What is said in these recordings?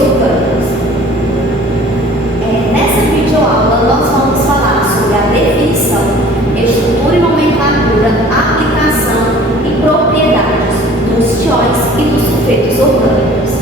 orgânicos. Nessa videoaula nós vamos falar sobre a definição, estrutura e nomenclatura, aplicação e propriedades dos tióis e dos sulfetos orgânicos.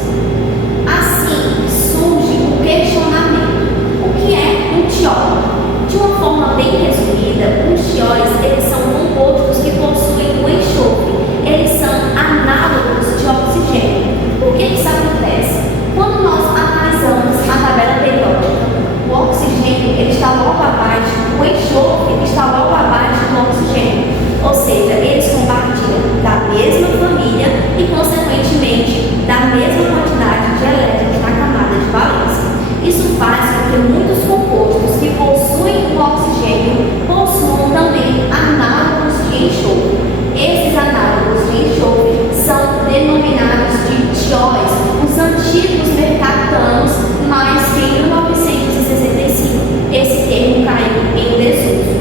Assim surge o questionamento: o que é um tiol? De uma forma bem resumida, os tióis eles são compostos que possuem o enxofre. Eles são análogos de oxigênio. Por que isso acontece? Quando nós analisamos a tabela periódica, o oxigênio ele está logo abaixo, o enxofre está logo abaixo do oxigênio. Ou seja, eles compartilham da mesma família e, consequentemente, da mesma quantidade de elétrons na camada de valência. Isso faz com que muitos compostos que possuem o oxigênio possuam também análogos de enxofre. Esses análogos de enxofre são denominados de tióis, os antigos mercaptanos, mas que em 1965 esse termo caiu em desuso.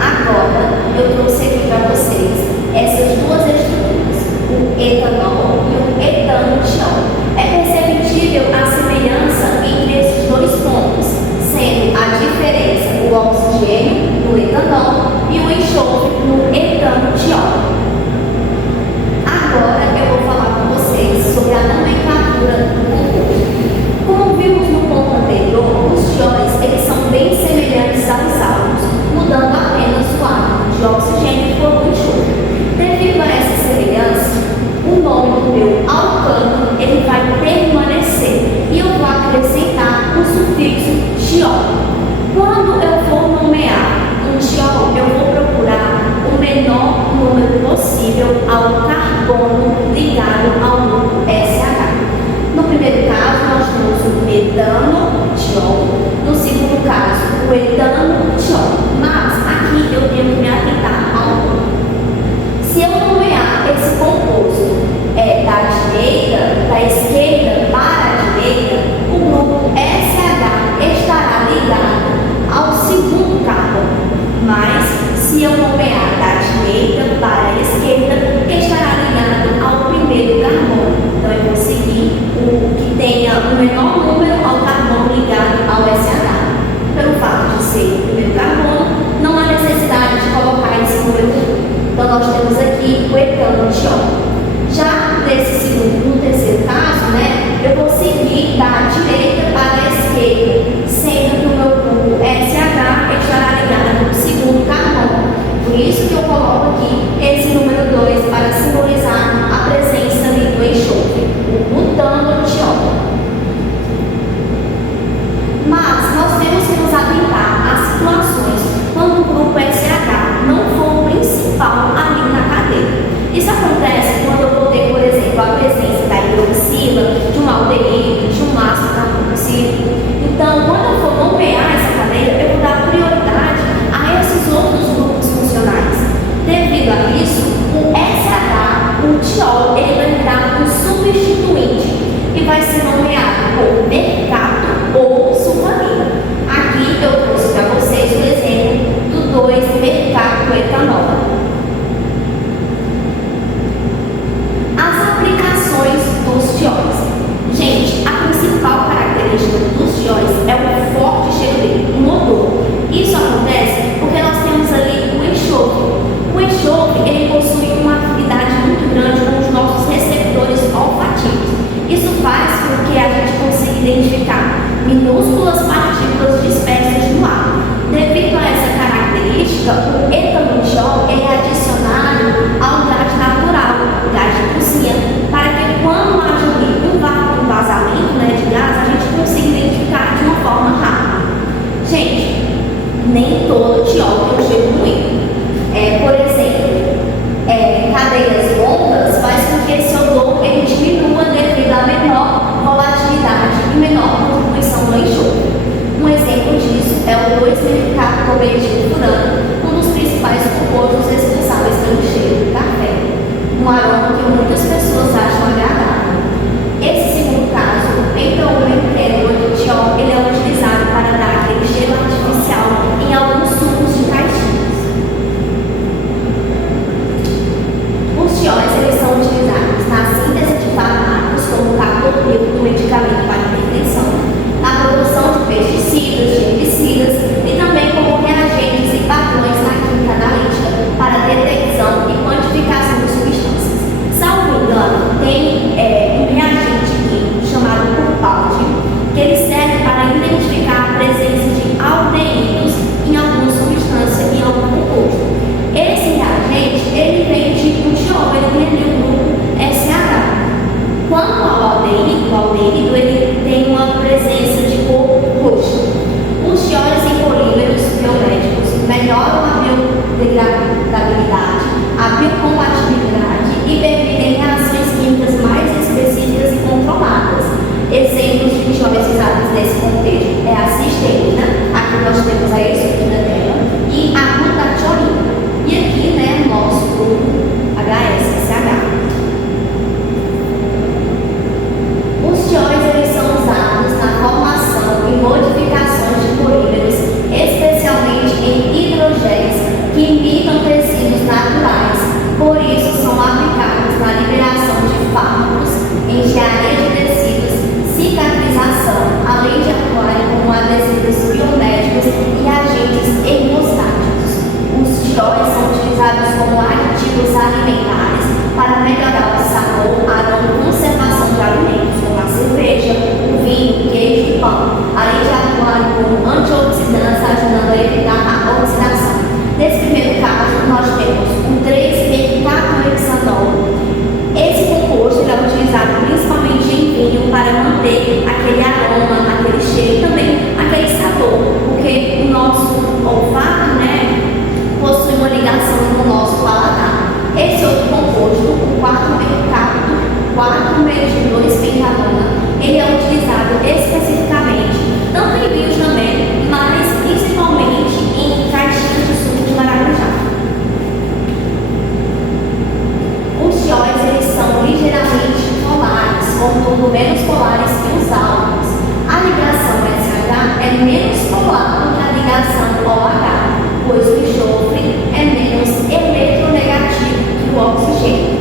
Agora eu trouxe aqui para vocês essas duas estruturas, o etanol e o etanol. É perceptível a semelhança entre esses dois pontos, sendo a diferença o oxigênio no etanol e o enxofre no etanol. Agora eu vou falar com vocês sobre a nomenclatura do composto. Como vimos no ponto anterior, os tióis eles são bem semelhantes aos átomos, mudando apenas o átomo de oxigênio por um enxofre. Devido a essa semelhança, o nome do meu alcano ele vai permanecer e eu vou acrescentar o sufixo tiol. Quando eu for nomear um tiol, eu vou procurar o menor número possível ao carbono ligado ao grupo SH. No primeiro caso, nós temos o metanotiol, no segundo caso, o etanotiol. Mas aqui eu tenho que me atentar ao nome. Se eu nomear esse composto da esquerda para a direita, o grupo SH estará ligado ao segundo carbono. Mas se eu nomear da direita para a esquerda, estará ligado ao primeiro carbono. Então eu vou seguir o que tenha o menor número ao carbono ligado ao SH. Pelo fato de ser o primeiro carbono, não há necessidade de colocar esse número. Então nós temos aqui o etanol. Já no terceiro caso, eu vou seguir da direita para a esquerda, sendo que o meu grupo SH estará ligado no segundo carbono. Por isso que eu coloco aqui esse número 2 para simbolizar a presença ali do enxofre, o butanotiol. Mas nós temos que nos atentar às situações quando o grupo SH não for o principal ali na cadeia. Isso acontece quando eu vou ter, por exemplo, a presença da hidroxila, de um aldeído, de um ácido carboxílico. Então, quando eu for nomear essa cadeia, eu vou dar prioridade a esses outros grupos funcionais. Devido a isso, o SH, o tiol, ele vai virar um substituinte e vai ser nomeado por mercato ou sulfamida. Aqui eu trouxe para vocês o exemplo do 2 mercato etanol. Dos tióis. Gente, a principal característica dos tióis é o forte cheiro dele, o motor. Isso acontece porque nós temos ali o enxofre. O enxofre, ele possui uma afinidade muito grande com os nossos receptores olfativos. Isso faz com que a gente consiga identificar minúsculas partículas dispersas no ar. Devido a essa característica, o etanol é adicionado ao gás natural, o gás de cozinha, para que quando haja um vazamento de gás, a gente consiga identificar de uma forma rápida. Gente, nem todo tiol tem um cheiro ruim. Por exemplo, cadeias longas faz com que esse odor ele diminua devido à menor volatilidade e menor contribuição do enxofre. Um exemplo disso é o 2-mercaptometilfurano, um dos principais compostos responsáveis pelo cheiro do café, um aroma que muitas pessoas acham agradável. Esse segundo caso, o pentaomercaptotiol, ele é utilizado para dar aquele cheiro artificial em alguns sucos de caixinhas. Os tióis eles são utilizados na síntese de fármacos como captopril Exemplos de joias usadas nesse contexto é a cisterna, aqui nós temos a estrutura dela, e a glutatiolina. E aqui, né, o nosso grupo HSCH. Os tióis, eles são usados na formação e modificações de polímeros, especialmente em hidrogéis que imitam tecidos naturais, por isso são aplicados na liberação de fármacos, engenharia de tecidos, cicatrização, além de atuarem como adesivos biomédicos e agentes hemostáticos. Os tióis são utilizados como aditivos alimentares para melhorar o sabor, aroma e conservação de alimentos, como a cerveja, o vinho, queijo e pão, além de atuarem como antioxidantes, ajudando a evitar a oxidação. Nesse primeiro caso, nós temos o 3-mecanohexanol. Esse composto é utilizado principalmente em vinho para manter aquele aroma, aquele cheiro e também aquele sabor, porque o nosso olfato, né, possui uma ligação com o nosso paladar. Esse outro composto, o 4-metil-2-pentanona, ele é utilizado especificamente, tanto em vinhos também, mas principalmente em caixinhas de suco de maracujá. Os tióis, eles são ligeiramente polares, contudo menos polares que os álcools. A ligação SH é menos polar do que a ligação OH, pois o enxofre é menos eletronegativo que o oxigênio.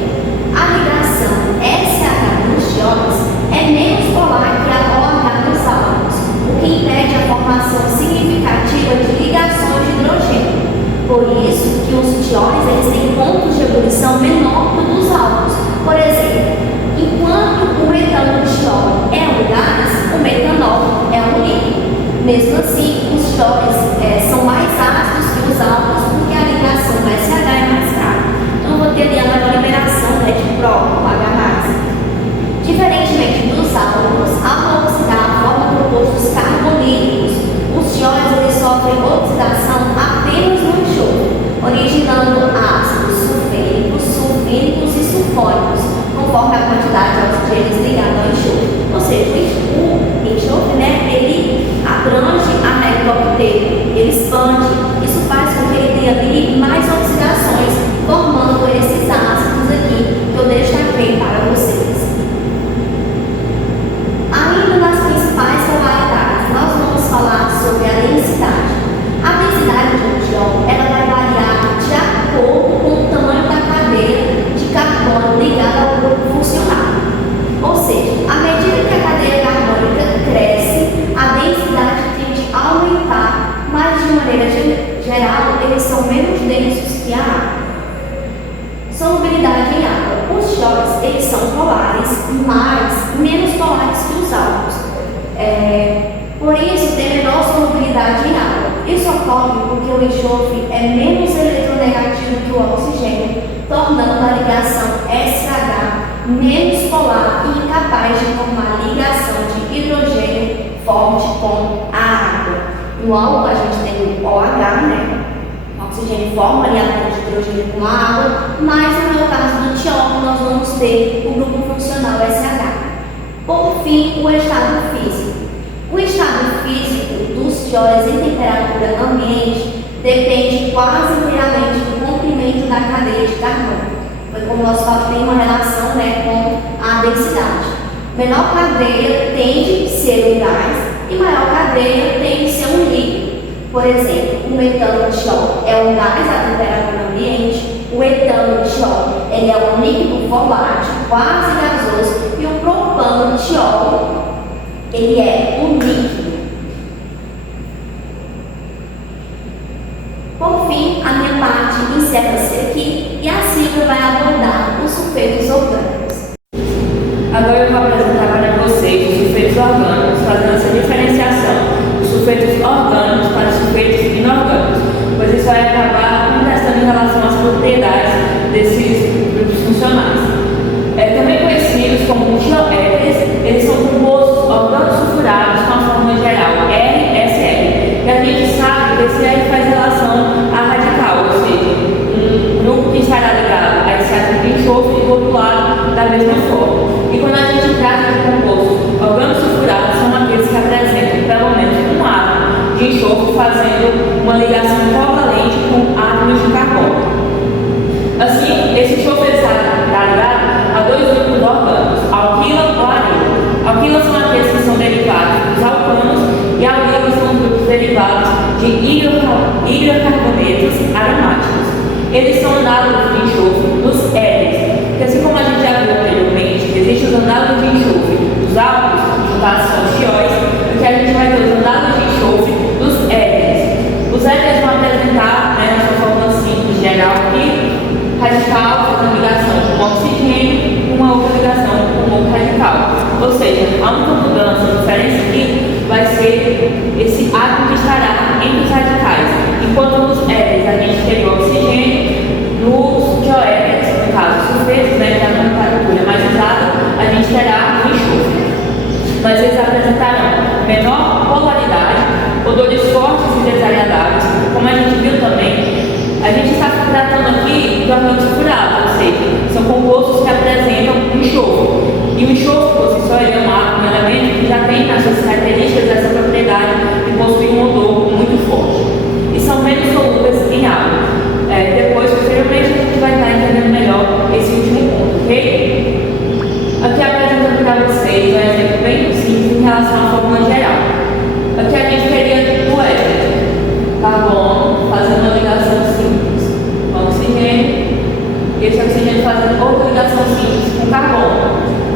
A ligação SH nos tióis é menos polar que a OH nos álcools, o que impede a formação significativa de ligações de hidrogênio. Por isso que os tióis, eles têm pontos de ebulição menor que os dos álcools. Por exemplo, enquanto o etanol é um gás, o metanol é um líquido. Mesmo assim, os tióis são mais ácidos que os álcools, porque a ligação do SH é mais fraca. Então, eu vou ter ali a maior liberação, né, de próton, H+. Diferentemente dos álcools, ao oxidar a forma compostos carbonílicos, os tióis, eles sofrem oxidação apenas no enxofre, originando ácidos sulfênicos, sulfínicos e sulfónicos, conforme a quantidade de oxigênios ligada ao enxofre. Ou seja, o enxofre, né, ele abrange a necropteia, ele expande. Isso faz com que ele tenha ali mais oxidações, formando esses ácidos aqui que eu destaquei para vocês. Ainda nas principais polaridades, nós vamos falar sobre a densidade. A densidade de um tiol, ela vai variar de acordo com o tamanho da cadeia de carbono ligada ao grupo funcional. Ou seja, à medida que a cadeia carbônica cresce, a densidade tende a aumentar, mas de maneira geral, eles são menos densos que a água. Solubilidade em água. Os tióis, eles são polares, mas menos polares que os álcools. Por isso, tem menor solubilidade em água. Isso ocorre porque o enxofre é menos eletronegativo que o oxigênio, tornando a ligação SH menos polar e incapaz de formar ligação de hidrogênio forte com a água. No álcool, a gente tem o OH, né? O oxigênio forma ali a ponte de hidrogênio com a água, mas no caso do tiol, nós vamos ter o grupo funcional SH. Por fim, o estado físico. O estado físico dos tióis em temperatura ambiente depende quase inteiramente do comprimento da cadeia de carbono. Foi como nós falamos, tem uma relação, né, com a densidade. Menor cadeia tende a ser um gás e maior cadeia tende a ser um líquido. Por exemplo, o metanol é um gás a temperatura ambiente, o etanol ele é um líquido volátil, quase gasoso, e o propanol ele é um líquido. Por fim, a minha parte encerra-se aqui e a Silvia vai abordar os sulfetos orgânicos. Agora eu vou apresentar para vocês os sulfetos orgânicos, fazendo essa diferenciação dos sulfetos orgânicos para os sulfetos inorgânicos, pois isso vai acabar contestando em relação às propriedades desses grupos funcionais. Também conhecidos como tioéteres, eles são compostos organosulfurados com a fórmula geral RSL, e a gente sabe que esse R faz relação à radical, ou seja, um grupo que estará ligado a esse átomo de enxofre e do outro lado da mesma forma. E quando a gente trata de composto organosulfurado,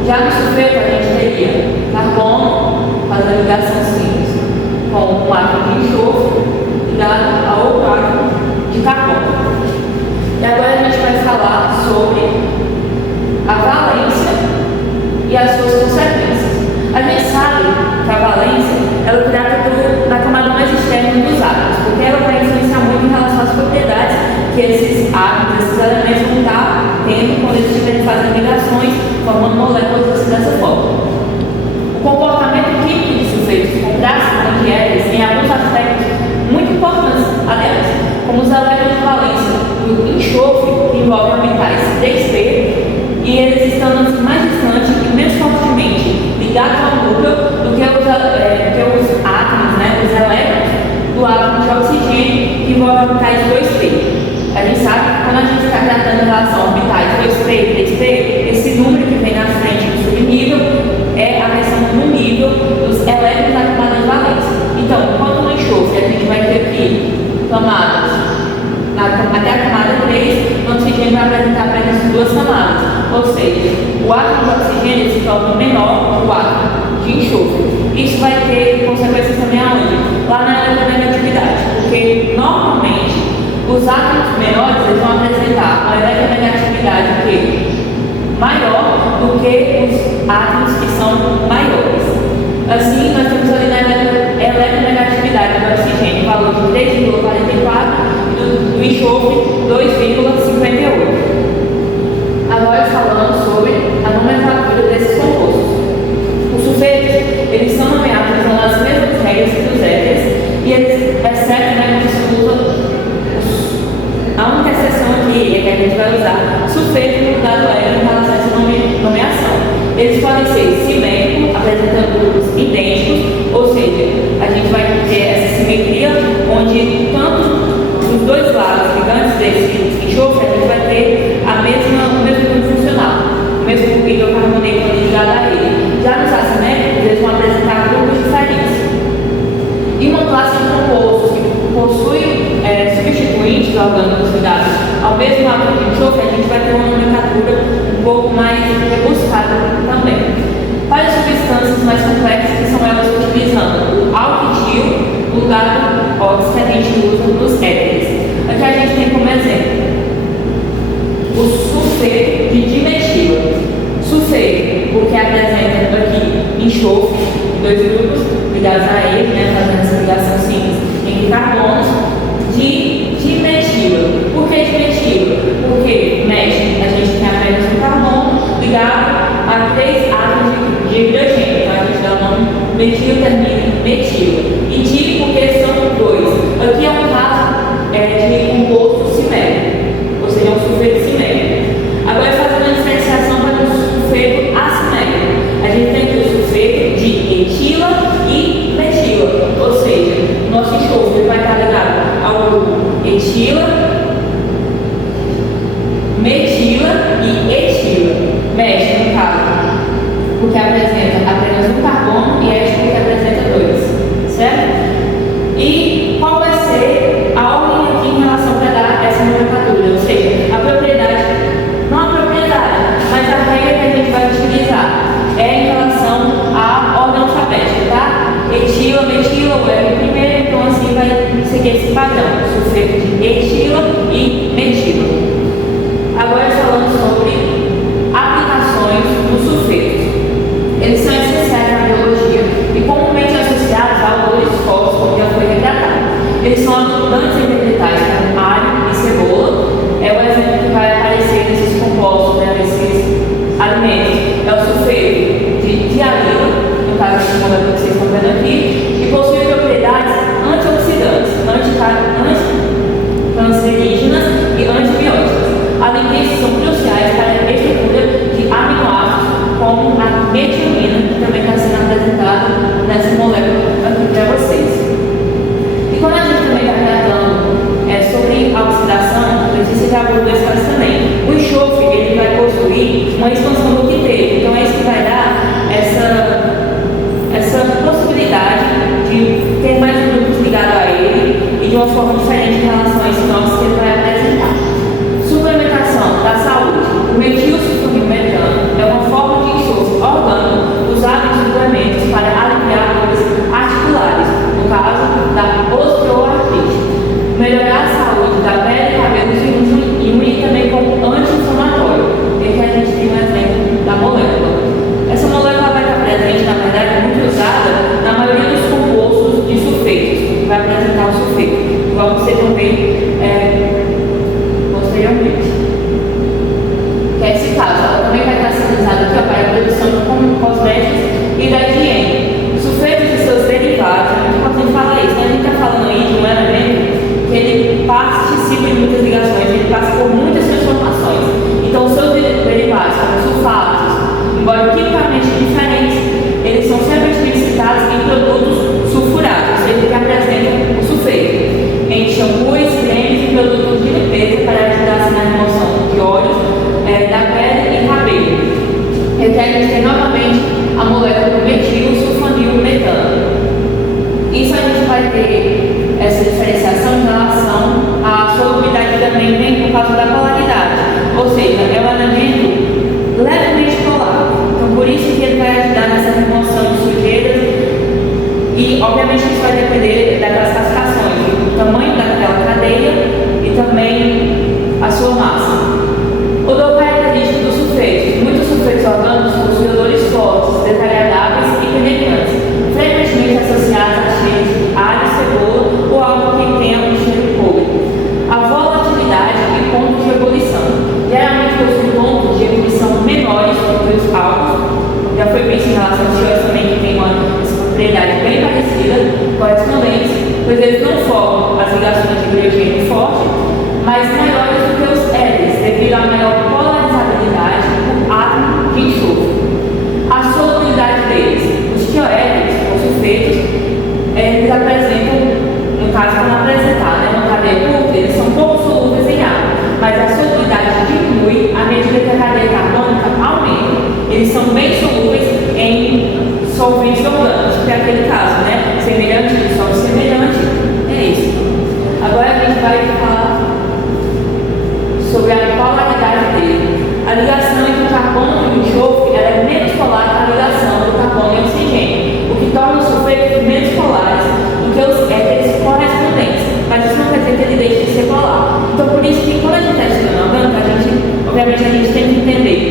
Já no sulfeto, a gente teria carbono, fazendo ligação simples com um átomo de enxofre ligado a outro átomo de carbono. E agora a gente vai falar sobre a valência e as suas consequências. A gente sabe que a valência ela trata da camada mais externa dos átomos, porque ela vai influenciar muito em relação às propriedades que esses átomos, esses elementos vão estar tendo quando eles estiverem fazendo ligações, formando moléculas assim dessa forma. O comportamento químico de sulfetos contrasta com dieres em alguns aspectos muito importantes, aliás, como os elétrons de valência do enxofre, que envolvem orbitais 3p, e eles estando assim, mais distantes e menos fortemente ligados ao núcleo do que os átomos, né, os elétrons do átomo de oxigênio, que envolvem orbitais 2p. A gente sabe que quando a gente está tratando em relação a orbitais 2p e 3p, esse número que vem na frente do subnível é a questão do nível dos elétrons da camada de valência. Então, enquanto no enxofre a gente vai ter aqui camadas, até a camada 3, no oxigênio vai apresentar apenas duas camadas, ou seja, o átomo de oxigênio se torna menor que o átomo de enxofre. Isso vai ter consequências também aonde? Lá na eletronegatividade, porque normalmente os átomos menores eles vão apresentar uma eletronegatividade maior do que os átomos que são maiores. Assim, nós temos ali na eletronegatividade do oxigênio o valor de 3,44 e do enxofre 2,58. Agora falando sobre a nomenclatura desses compostos. Os sulfetos, eles são nomeados usando as mesmas regras que os éteres e eles, exceto que se usa a única exceção aqui é que a gente vai usar sulfeto no lugar do hélio em relação a essa nomeação. Eles podem ser simétricos, apresentando grupos idênticos, ou seja, a gente vai ter essa simetria onde tanto os dois lados ligantes desse enxofre a gente vai ter o mesmo grupo funcional, o mesmo hidrocarboneto ligado a ele. Já nos assimétricos, eles vão apresentar grupos diferentes. E uma classe de compostos que possuem substituintes orgânicos ligados ao mesmo átomo de enxofre, a gente vai ter uma nomenclatura um pouco mais rebuscada também. Para as substâncias mais complexas, que são elas utilizando o alquidil no lugar do óxido que a gente usa nos éteres. Aqui a gente tem como exemplo o sulfeto de dimetila. Sulfeto, porque apresenta aqui enxofre em dois grupos ligados a ele, né, fazendo essa ligação simples entre carbonos. De dimetila. Por que dimetila? Porque mexe, a gente tem apenas um carbono ligado a 3 átomos de hidrogênio. Então a gente dá o nome metilo, termina em metila. E di porque são 2. Aqui é um caso de composto simétrico, ou seja, um sulfeto simétrico. Agora fazendo a diferenciação para o sulfeto assimétrico. A gente tem aqui o sulfeto de etila e metila, ou seja, o nosso enxofre vai estar ligado ao grupo etila, metila e etila. Mexe, no caso, porque apresenta apenas um carbono e ete porque apresenta 2, certo? E qual vai ser a ordem aqui em relação para dar essa nomenclatura? Ou seja, a propriedade, não a propriedade, mas a regra que a gente vai utilizar é em relação à ordem alfabética, tá? Etila, metila, o L primeiro, então assim vai seguir esse padrão, sulfeto de etila e metila. Agora falando sobre aplicações dos sulfetos. Eles são essenciais na biologia e comumente associados a odores fortes, como já foi retratado. Eles são abundantes em vegetais como alho e cebola. É o exemplo que vai aparecer nesses compostos, né, nesses alimentos. É o sulfeto de dialila, no caso desse modelo que vocês estão vendo aqui, e possui propriedades antioxidantes, anticancerígenas e antibióticas. Além disso, são cruciais para a estrutura de aminoácidos, como a metionina, que também está sendo apresentada nessa molécula aqui para vocês. E quando a gente também está tratando sobre a oxidação, eu disse que abordou esse caso também. O enxofre ele vai possuir uma expansão do octeto, então é isso que vai dar essa possibilidade de ter mais grupos ligados a ele e de uma forma diferente em relação a esse nome que ele vai apresentar. Suplementação da saúde. O metilsulfonilmetano é uma forma de enxofre muitas ligações, ele passa por muitas transformações. Então, os seus derivados, como sulfatos, embora quimicamente diferentes, eles são sempre citados em produtos sulfurados, eles que apresentam o sulfeto, em shampoos, cremes e produtos de limpeza para ajudar na remoção de óleos da pele e cabelo. E aqui a gente tem novamente a molécula do metil, sulfonil, metano. Isso a gente vai ter essa diferenciação em relação à solubilidade também vem por causa da polaridade, ou seja, é um elemento levemente polar. Então, por isso que ele vai ajudar nessa remoção de sujeiras e, obviamente, isso vai depender daquelas classificações, do tamanho daquela cadeia e também a sua massa. Outra característica dos sulfetos: muitos sulfetos orgânicos possuem odores fortes, desagradáveis e penetrantes, frequentemente associados a cheiros de alho, cebola ou algo que tenha um cheiro podre. A volatilidade e pontos de ebulição: geralmente possuem pontos de ebulição menores do que os álcools. Já foi visto em relação aos óleos também que tem uma propriedade bem parecida com as correspondentes, pois eles não formam as ligações de hidrogênio forte, mas maiores do que os éteres, devido à maior polarizabilidade do átomo de enxofre. A solubilidade deles: os tioéteres, ou sulfetos, eles apresentam, no caso, como apresentar, uma cadeia curta, eles são pouco solúveis em água, mas a solubilidade diminui à medida que a cadeia carbônica aumenta. Eles são bem solúveis em solventes orgânicos, que é aquele caso, né? Semelhante, dissolve semelhante, é isso. Agora a gente vai falar sobre a polaridade dele. A ligação entre o carbono e o enxofre ela é menos polar que a ligação do carbono e o oxigênio, o que torna os sulfetos menos polares do que os éteres correspondentes, mas isso não quer dizer que ele deixe de ser polar. Então, por isso que quando a gente está estudando orgânica, obviamente a gente tem que entender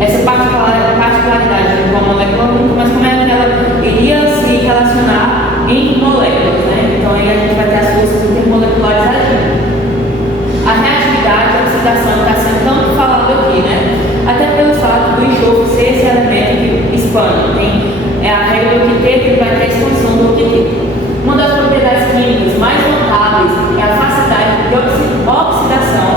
essa particularidade de uma molécula única, mas como é que ela iria se relacionar entre moléculas, né? Então aí a gente vai ter as forças intermoleculares agindo. A reatividade, a oxidação está sendo tanto falado aqui, né? Até pelo fato do enxofre ser esse elemento que expande. Tem a regra do octeto, ele vai ter a expansão do octeto. Uma das propriedades químicas mais notáveis é a facilidade de oxidação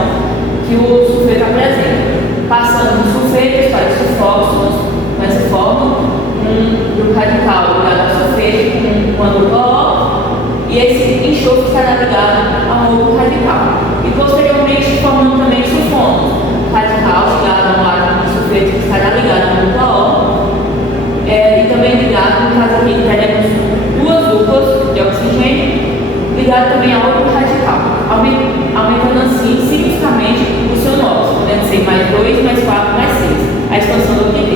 que o sulfeto apresenta, passando dos sulfetos para os sulfóxidos, nessa forma, um grupo radical ligado ao sulfeto com uma dupla O, e esse enxofre estará ligado a um outro radical. E posteriormente formando também sulfonos, radical ligado a um átomo de sulfeto que estará ligado a uma dupla O, e também ligado, no caso aqui, teremos duas duplas de oxigênio, ligado também a outro radical, aumentando assim significativamente o seu nós, podendo ser mais 2, mais 4, mais 6, a expansão do QT.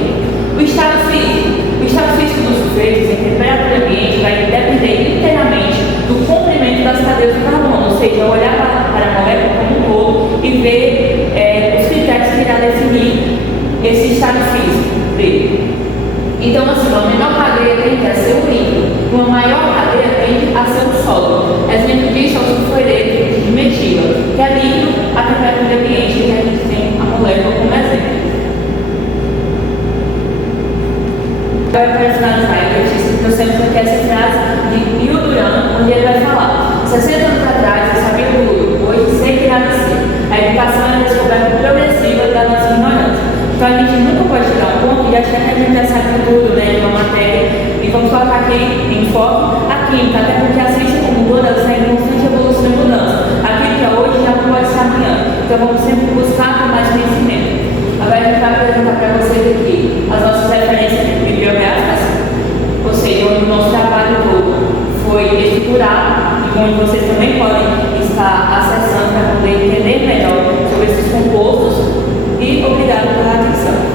O estado físico dos sulfetos em temperatura ambiente vai depender inteiramente do comprimento das cadeias do carbono, ou seja, olhar para a molécula como um todo e ver os critérios que irá definir esse estado físico dele. Então, assim, uma menor cadeia tende a ser o líquido, uma maior cadeia tende a ser o sólido. Exemplo disso é o sulfureto de metila, que é líquido a temperatura ambiente, que a gente tem a molécula como exemplo. Agora, para finalizar, eu sempre aqui essa frase de Yul Duran, onde ele vai falar: 60 anos atrás eu sabia tudo, hoje sei que nada sei. A educação é a descoberta progressiva da nossa ignorância. Então a gente nunca pode chegar a um ponto de achar que a gente já sabe tudo, né, de uma matéria, e vamos colocar aqui em foco a química, até porque a ciência como toda ela está em constante evolução e mudança. Aquilo que é hoje já não pode ser amanhã, então vamos sempre buscar mais conhecimento. Agora a gente vai apresentar para vocês aqui as nossas referências bibliográficas, ou seja, onde o nosso trabalho todo foi estruturado e onde vocês também podem estar acessando para poder entender melhor sobre esses compostos. E obrigado pela atenção.